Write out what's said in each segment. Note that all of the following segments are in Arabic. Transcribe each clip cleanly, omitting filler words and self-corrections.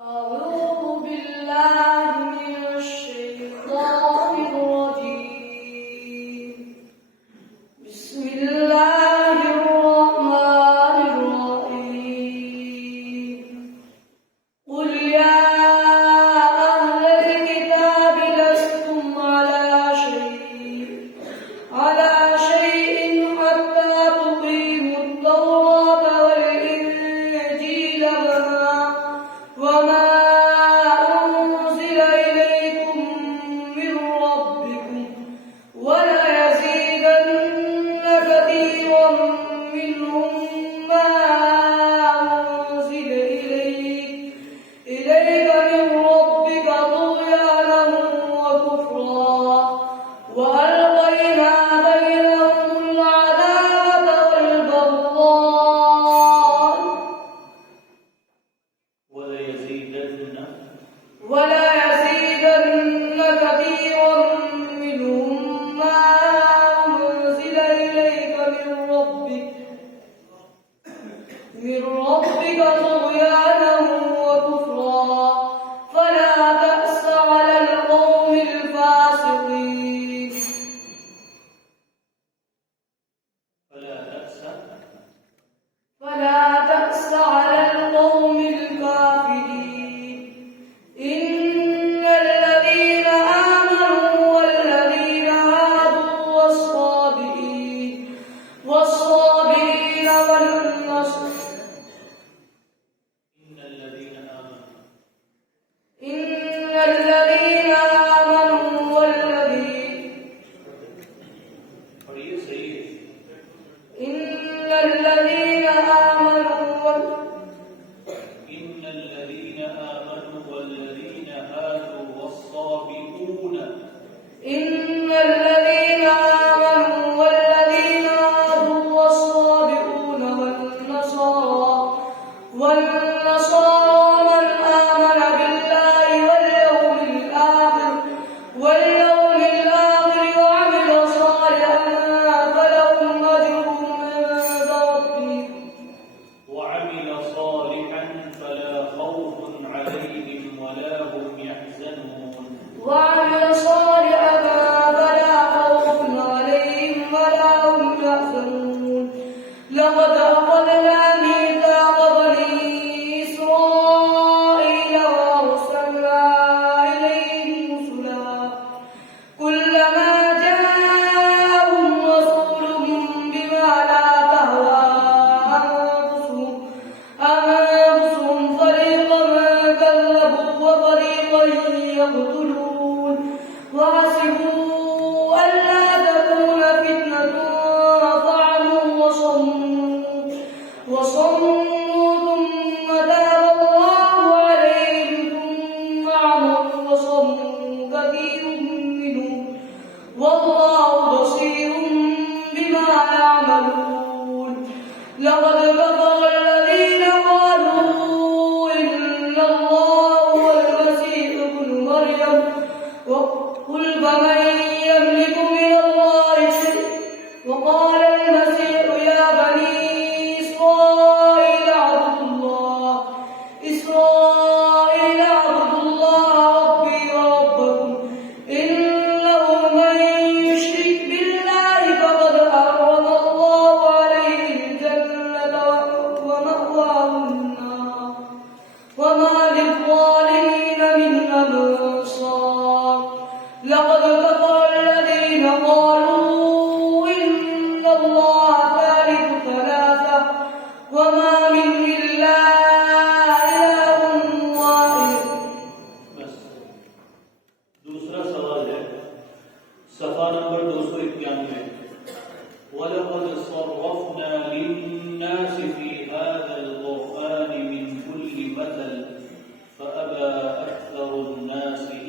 أعوذ بالله من الشيطان الرجيم. بسم الله الرحمن الرحيم. قل يا أهل الكتاب لستم على شيء حتى تقيموا التوراة والإنجيل وما أنزل إليكم من ربكم وليزيدن كثيرا منهم ما أنزل إليك من ربك طغيانا وكفرا وألقينا بينهم العداوة والبغضاء وليزيدن كثيرا منهم ما أنزل إليك من ربك طغيانا وكفرا فلا تأس على القوم الفاسقين. فلا تأس على القوم الكافرين. إن الذين آمنوا والذين هادوا والصابئين والنصارى من آمن بالله واليوم الآخر وعمل صالحا فلهم أجرهم عند ربهم فلا خوف عليهم ولا هم يحزنون. وعمل صالحا فلا خوف عليهم ولا هم يحزنون. لقد أخذنا ميثاق بني إسرائيل وأرسلنا إليهم رسلا كلما جاءهم رسول بما لا تهوى أنفسهم فريقا كذبوا وفريقا يقتلون وحسبوا ألا تكون فتنة فعموا وصموا ثم تاب الله عليهم ثم عموا وصموا كثير منهم والله بصير بما يعملون. لقد كفر الذين قالوا إن الله هو المسيح ابن مريم قل فمن يملك من الله شيئا وقال المسيح يا بني إسرائيل اعبدوا الله ربي وربكم إنه من يشرك بالله فقد حرم الله عليه الجنة ومأواه النار وما للظالمين من أنصار. لقد كفر الذين قالوا إن الله ثالث ثلاثة وما من إلا إله واحد. बस दूसरा सवाल है सफा नंबर 291. वलक़द सर्रफ़ना लिन्नासि फ़ी हाज़ल क़ुरआनि मिन कुल्लि मथल फ़अबा अक्सरुन नासि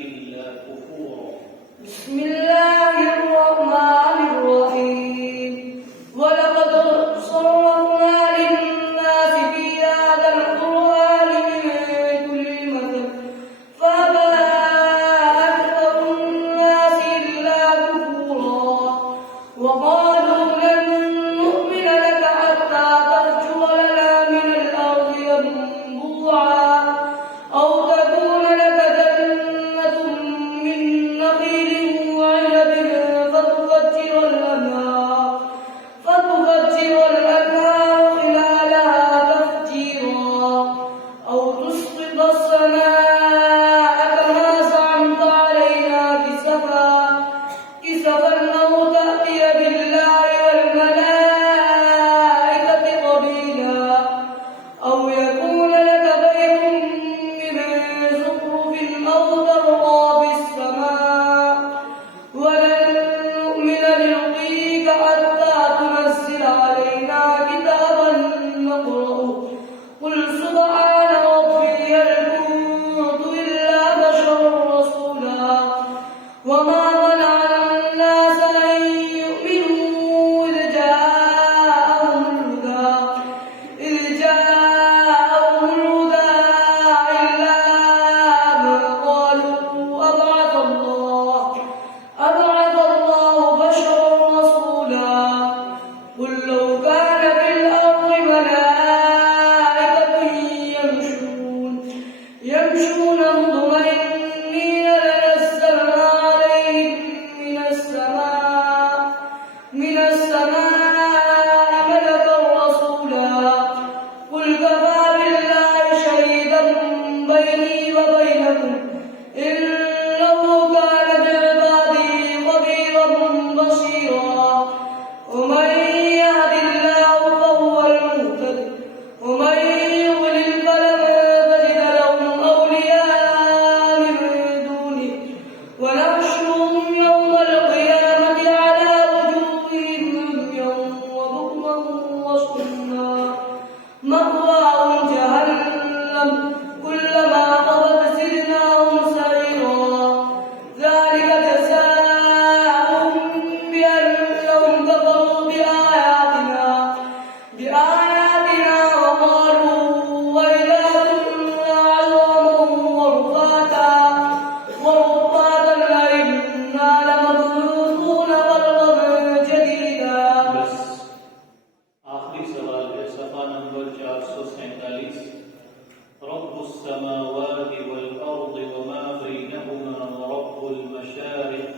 السماوات والأرض وما بينهما ورب المشارق.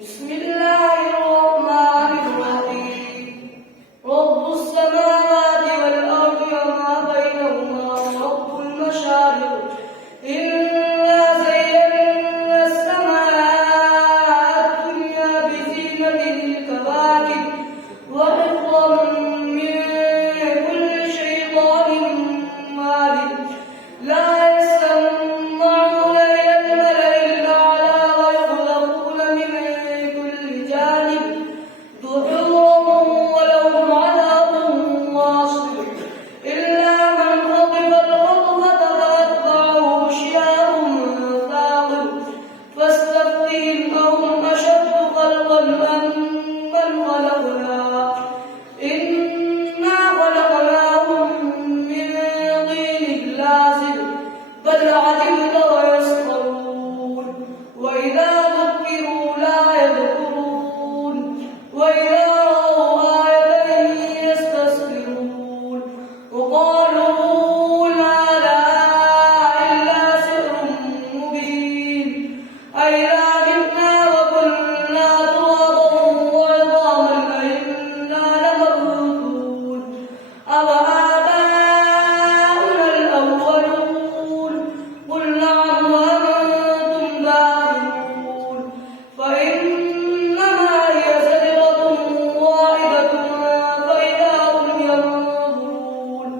بسم الله الرحمن الرحيم. رب السماوات والأرض وما بينهما ورب المشارق. إنا زينا السماء الدنيا بزينة الكواكب وحفظا من كل شيطان مارد. لا يسمعون إلى الملأ الأعلى ويقذفون من كل جانب دحورا ولهم عذاب واصب. إلا من خطف الخطفة فأتبعه شهاب ثاقب. فاستفتهم أهم أشد خلقا أم من خلقنا. إنا خلقناهم من طين لازب. بل عجبت ويسخرون. وإذا ذكروا لا يذكرون. وإذا رأوا آية يستسخرون. وقالوا هذا إلا سحر مبين. أئذا متنا وكنا ترابا وعظاما أئنا لمبعوثون. أوآباؤنا الأولون. قل نعم وأنتم داخرون. فإنما هي زجرة واحدة فإذا هم ينظرون.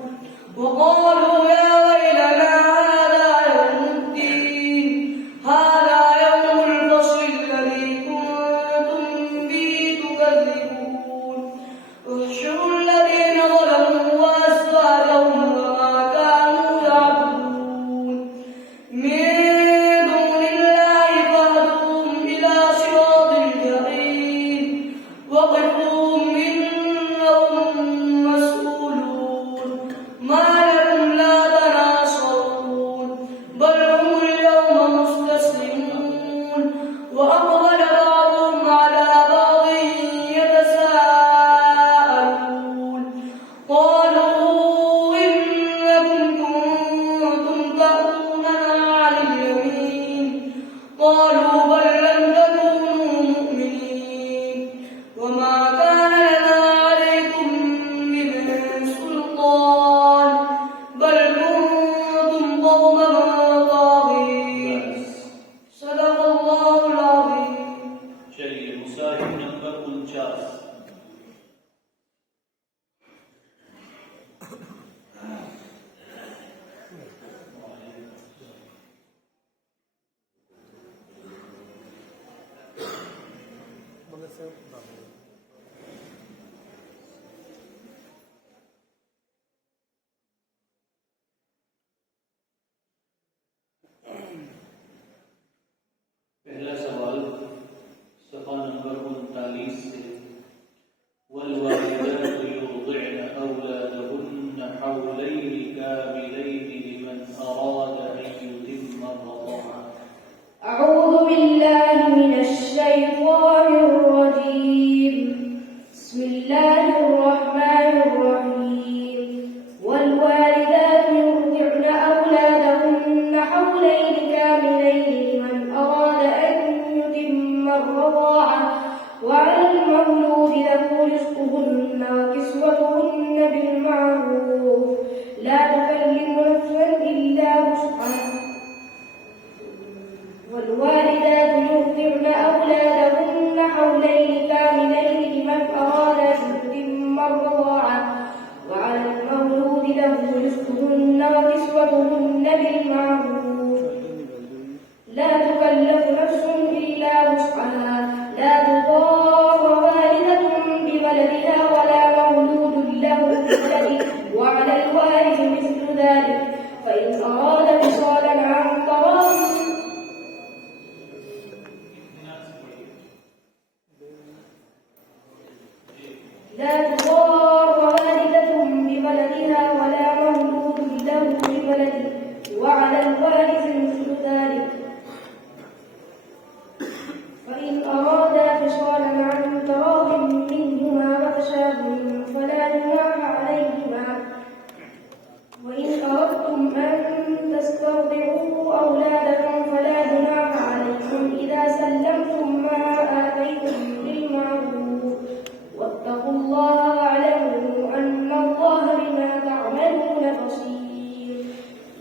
وقالوا يا ويلنا هذا يوم الدين. هذا يوم الفصل الذي كنتم به تكذبون. احشروا الذين ظلموا وأزواجهم وما كانوا يعبدون من دون الله فاهدوهم إلى صراط الجحيم. وقفوهم إنهم مسؤولون. ما لكم لا تناصرون. بل هم اليوم مستسلمون. وأقبل بعضهم على بعض يتساءلون. قالوا إنكم كنتم تأتوننا عن اليمين. قالوا بل لم تكونوا مؤمنين. وما كان لنا عليكم من سلطان. بل كنتم قوما طاغين. صدق الله العظيم. चलिए मुसाहिब नंबर 49. पहला सवाल सफ़ा नंबर 39 से। والوالدات يرضعن أولادهن حولين كاملين لمن أراد أن يتم الرضاعة. أعوذ بالله من الشيطان الرجيم. بسم الله الرحمن الرحيم. والوالدات يرضعن أولادهن حولين كاملين لمن أراد أن يتم الرضاعة. وعلى المولود له رزقهن وكسوتهن بالمعروف. لا تكلف نفسا إلا وسعها. والوالدات يرضعن أولادهن حولين كاملين لمن أراد أن يتم الرضاعة. وعلى المولود له رزقهن وكسوتهن بالمعروف. لا تكلف نفس إلا وسعها. لا تضار والدة بولدها ولا مولود له بولده. وعلى الوارث مثل ذلك فإن أراد فصالا عن تراض. لا تضار والدة بولدها ولا مولود له بولده. وعلى الوارث مثل ذلك فإن أرادا فصالا عن تراض منهما وتشاور فلا جناح عليهما. وإن أردتم أن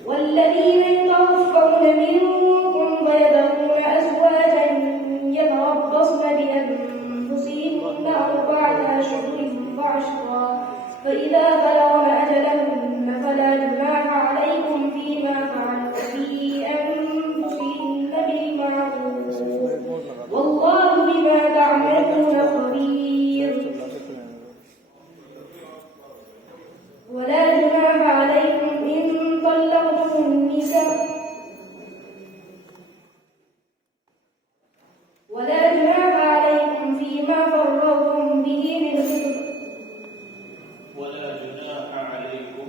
والذين يتوفون منكم ويذرون أزواجا يتربصن بأنفسهن أربعة أشهر وعشرا فإذا بلغن أجلهن فلا جناح عليكم فيما فعلن في أنفسهن بالمعروف والله بما تعملون خبير ولا جناح عليكم إن طلقتم النساء فيما فرطتم به من خطبة ولا جناح عليكم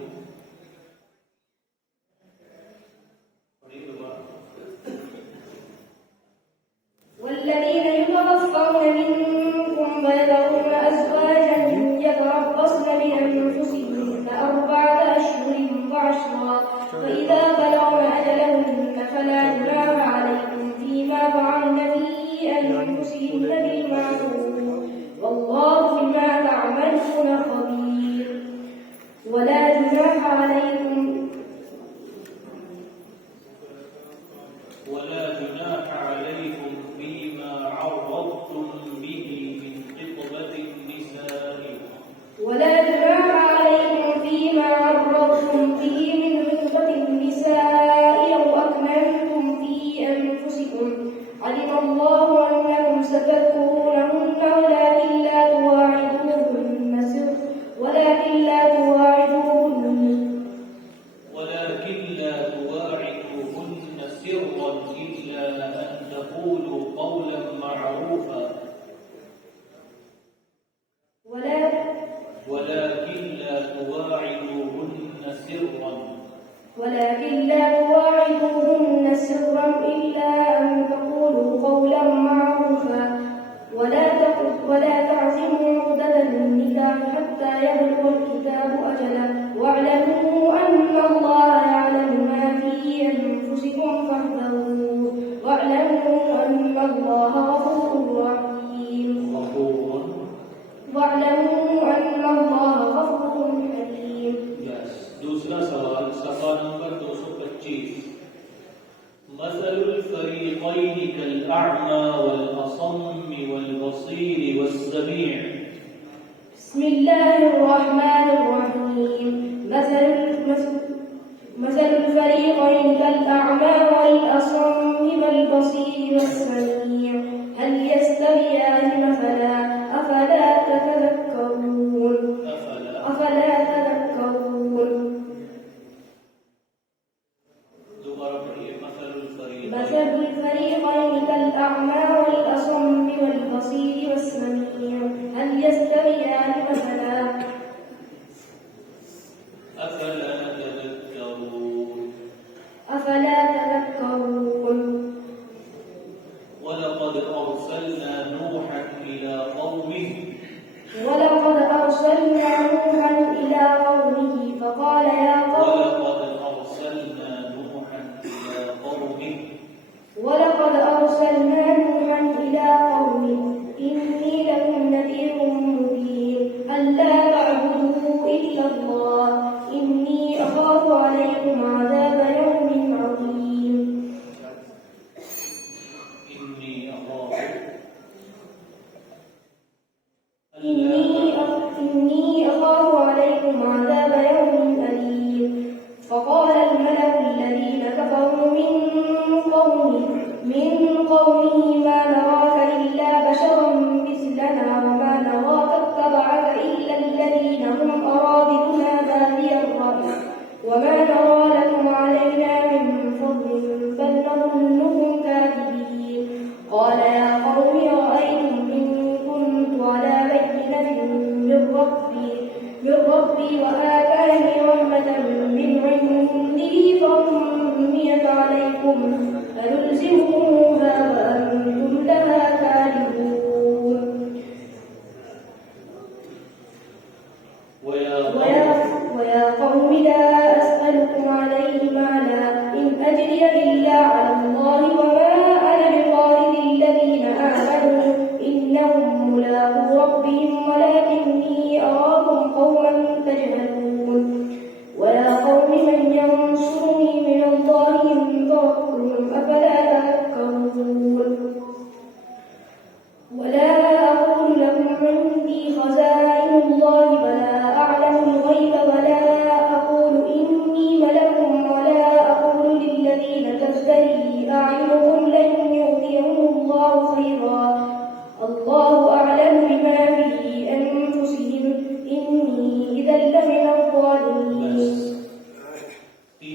والذين يتوفون منكم ويذرون أزواجا يتربصن بأنفسهن أربعة أشهر وعشرا فإذا بلغن أجلهن فلا جناح عليكم فيما فعلن في أنفسهن بالمعروف والله بما تعملون خبير ولا جناح عليكم فيما عرضتم به من خطبة النساء ولا جناح عليكم فيما عرضتم به من خطبة النساء أو أكننتم في أنفسكم علم الله أنكم ستذكرونهن ولكن لا تواعدوهن سرا إلا أن تقولوا قولا معروفا ولكن لا تواعدوهن سرا إلا أن تقولوا قولا معروفا ولا تعزموا عقدة النكاح حتى يبلغ الكتاب أجله واعلموا أن الله يعلم ما في أنفسكم فاحذروه واعلموا أن الله غفور رحيم दूसरा सवाल सफा नंबर 225 مثل الفريقين كالأعمى والأصم والبصير والسميع بسم الله الرحمن الرحيم مثل الفريقين كالأعمى والأصم والبصير والسميع هل يستويان مثلا أفلا تتذكرون مثل الفريقين كالأعمى والأصم والبصير والسميع هل يستويان مثلا أفلا تذكرون ولقد أرسلنا نوحا إلى قومه فقال يا قوم إني لكم نذير مبين ألا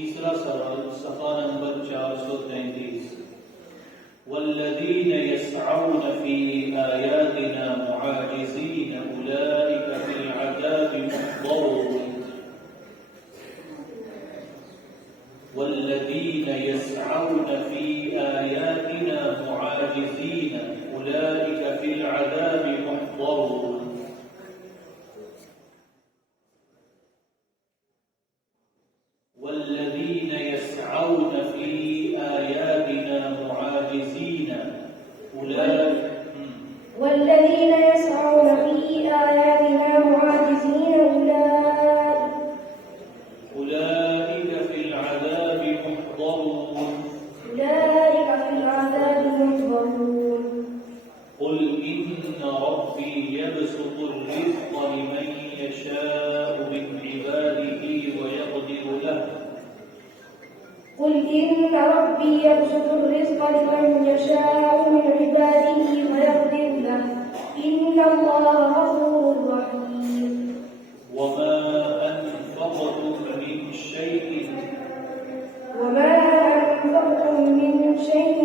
तीसरा सवाल सफा नंबर 433 वल्लज़ीन यस्अऊन फी आयातिना मुआजिज़ीन उलाइका फिल अज़ाबि मुहज़रून वल्लज़ीन यस्अऊन फी आयातिना मुआजिज़ीन उलाइका फिल अज़ाबि मुहज़रून والذين يسعون في آياتنا معاجزين والذين يسعون في آياتنا معاجزين أولئك في العذاب محضرون قل إن ربي يبسط الرزق لمن يشاء من عباده ويقدر له قل إن ربي يبسط الرزق لمن يشاء من عباده ويقدر له إن الله غفور رحيم وما أنفقتم من شيء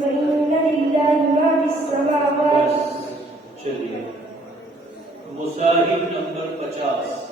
فإن لله ما في السماوات. चलिए मुसाहिब नंबर 50